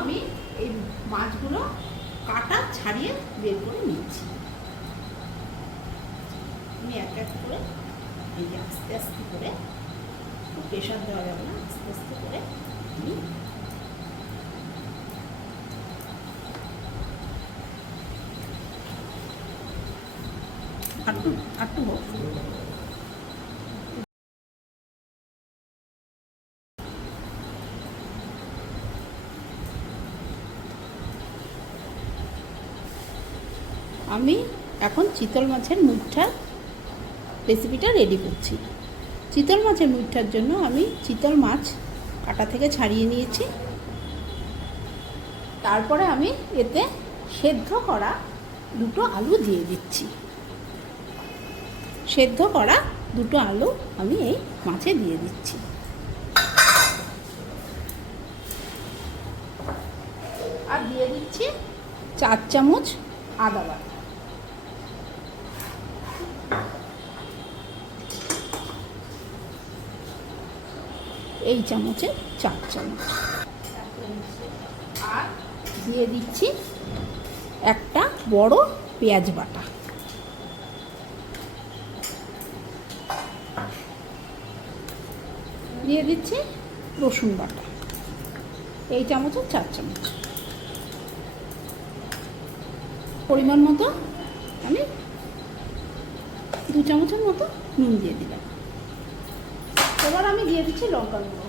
আমি এই মাছগুলো কাটা ছাড়িয়ে বের করে নিচ্ছি। আমি এক এক করে এই যে আস্তে আস্তে করে প্রেশার দেওয়া যাবে না, আস্তে আস্তে করে আমি আটটু আটটু হোক আমি এখন চিতল মাছের মুঠটা রেসিপিটা রেডি করছি। চিতল মাছের মুঠটার জন্য আমি চিতল মাছ কাটা থেকে ছাড়িয়ে নিয়েছি। তারপরে আমি এতে সেদ্ধ করা দুটো আলু দিয়ে দিচ্ছি। সেদ্ধ করা দুটো আলু আমি এই মাছে দিয়ে দিচ্ছি। আর দিয়ে দিচ্ছি চার চামচ আদা বাটা। এই চামচে চার চামচ। আর দিয়ে দিচ্ছি একটা বড় পেঁয়াজ বাটা। দিয়ে দিচ্ছি রসুন বাটা। এই চামচের চার চামচ। পরিমাণ মতো আমি দু চামচের মতো নুন দিয়ে দিলাম। এবার আমি দিয়ে দিচ্ছি লঙ্কা গুঁড়ো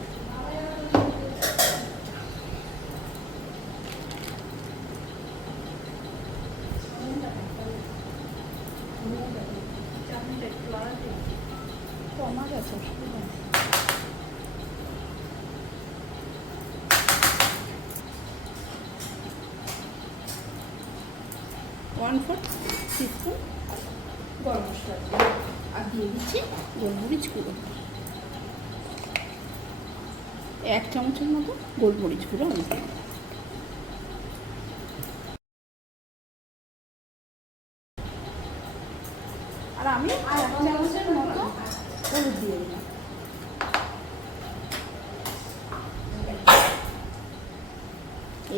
অসুবিধা নেই। ওয়ান গরম মশলা আর দিয়ে দিচ্ছি গোলমরিচ গুঁড়ো এক চামচের মতো গোলমরিচ গুঁড়ো আমি। আর আমি এক চামচের মতো হলুদ দিয়ে দিলাম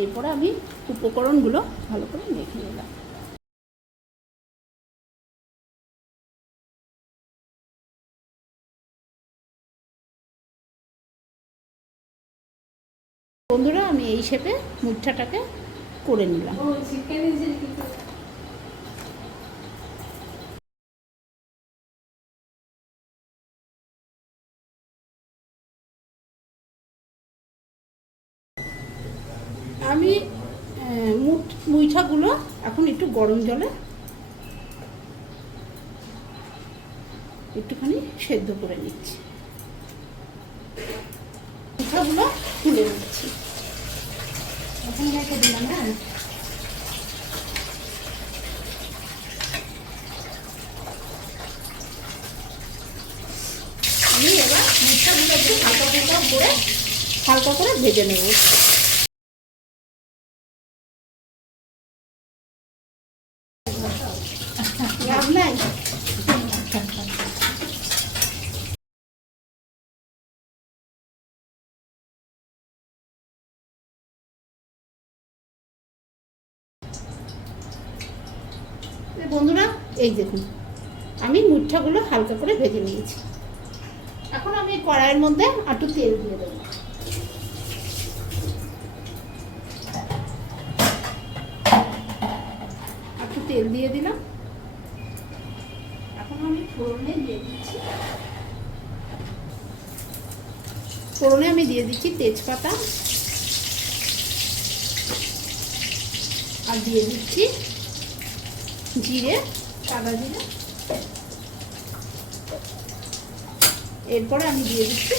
এরপরে আমি উপকরণগুলো ভালো করে মেখে নিলাম বন্ধুরা আমি এই শেপে মুঠাটাকে করে নিলাম। আমি মুইঠাগুলো এখন একটু গরম জলে একটুখানি সেদ্ধ করে নিচ্ছি। মুঠাগুলো তুলে নিচ্ছি। এখন রেখে দিলাম না আমি এবার মুঠাগুলো একটু হালকা হালকা করে হালকা করে ভেজে নেব। বন্ধুরা, এই দেখুন। আমি মুঠাগুলো হালকা করে ভেজে নিয়েছি। এখন আমি কড়াইয়ের মধ্যে একটু তেল দিয়ে দেবো। একটু তেল দিয়ে দিলাম। এখন আমি ফোড়নে দিয়ে দিচ্ছি। ফোড়নে আমি দিয়ে দিচ্ছি তেজপাতা। আর দিয়ে দিচ্ছি জিরে, সাদা জিরে। এরপরে আমি দিয়ে দিচ্ছি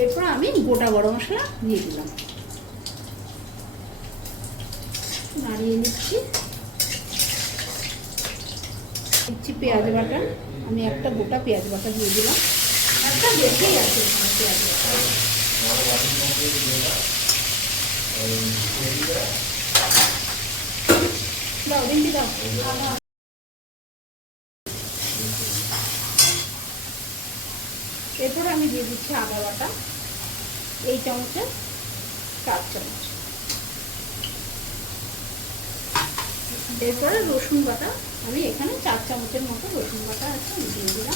এরপর আমি গোটা গরম মশলা দিয়ে দিলাম। নাড়িয়ে নিচ্ছি। দিচ্ছি পেঁয়াজ বাটা। আমি একটা গোটা পেঁয়াজ বাটা দিয়ে দিলাম। একটা বেশি আছে। পেঁয়াজ বাটা এরপরে আমি দিয়ে দিচ্ছি আদা বাটা। এই চামচে চার চামচ। এরপরে রসুন বাটা। আমি এখানে চার চামচের মতো রসুন বাটা আছে, আমি দিয়ে দিলাম।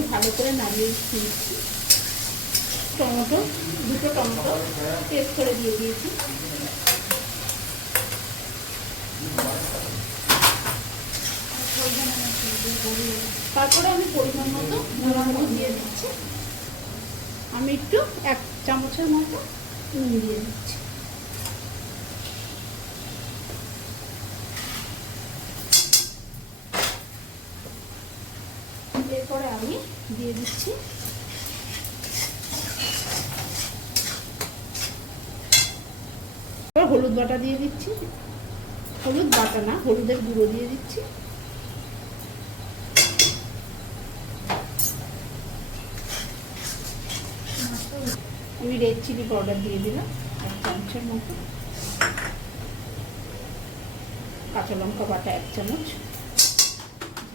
একটু ভালো করে নাড়িয়ে নিচ্ছি। টমেটো, দুটো টমেটো পেস্ট করে দিয়ে দিয়েছি। তারপরে আমি পরিমাণ মতো নুন দিয়ে দিচ্ছি। আমি একটু এক চামচের মতো নুন দিয়ে দিচ্ছি। এরপরে আমি দিয়ে দিচ্ছি। হলুদ বাটা দিয়ে দিচ্ছি। হলুদ বাটা না, হলুদের গুঁড়ো দিয়ে দিচ্ছি। আমি রেড চিলি পাউডার দিয়ে দিলাম, এক চামচের মতো। কাঁচা লঙ্কা বাটা এক চামচ।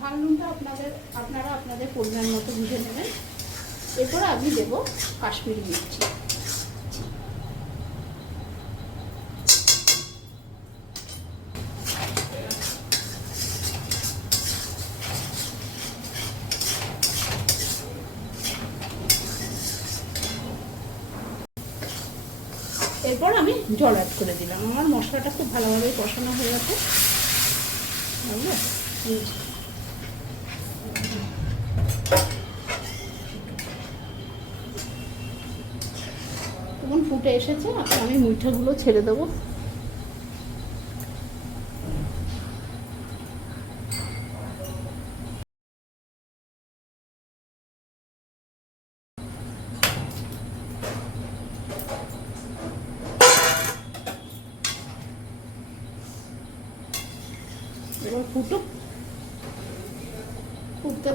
ঝাল নুনটা আপনাদের, আপনারা আপনাদের পরিমাণ মতো বুঝে নেবেন। এরপর আমি দেব কাশ্মীরি মির্চি। এরপর আমি জল অ্যাড করে দিলাম। আমার মশলাটা খুব ভালোভাবে কষানো হয়ে গেছে। বুঝলে তখন ফুটে এসেছে এখন আমি মুইঠাগুলো ছেড়ে দেবো। এবার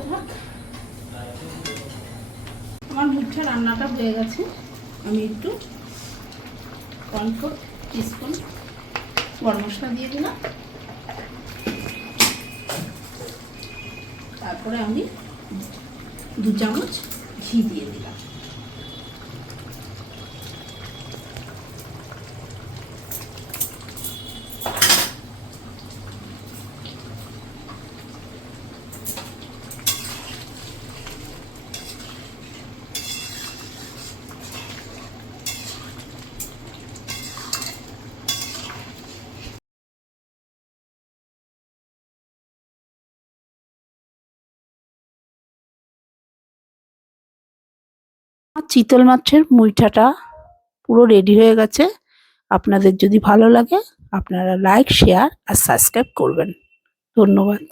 থাক। আমার মুঠা রান্নাটা হয়ে গেছে। আমি একটু ওয়ান ফোর টিস্পুন গরম মশলা দিয়ে দিলাম। তারপরে আমি দু চামচ ঘি দিয়ে দিলাম। চিতল মাছের মুইঠাটা পুরো রেডি হয়ে গেছে। আপনাদের যদি ভালো লাগে, আপনারা লাইক শেয়ার আর সাবস্ক্রাইব করবেন। ধন্যবাদ।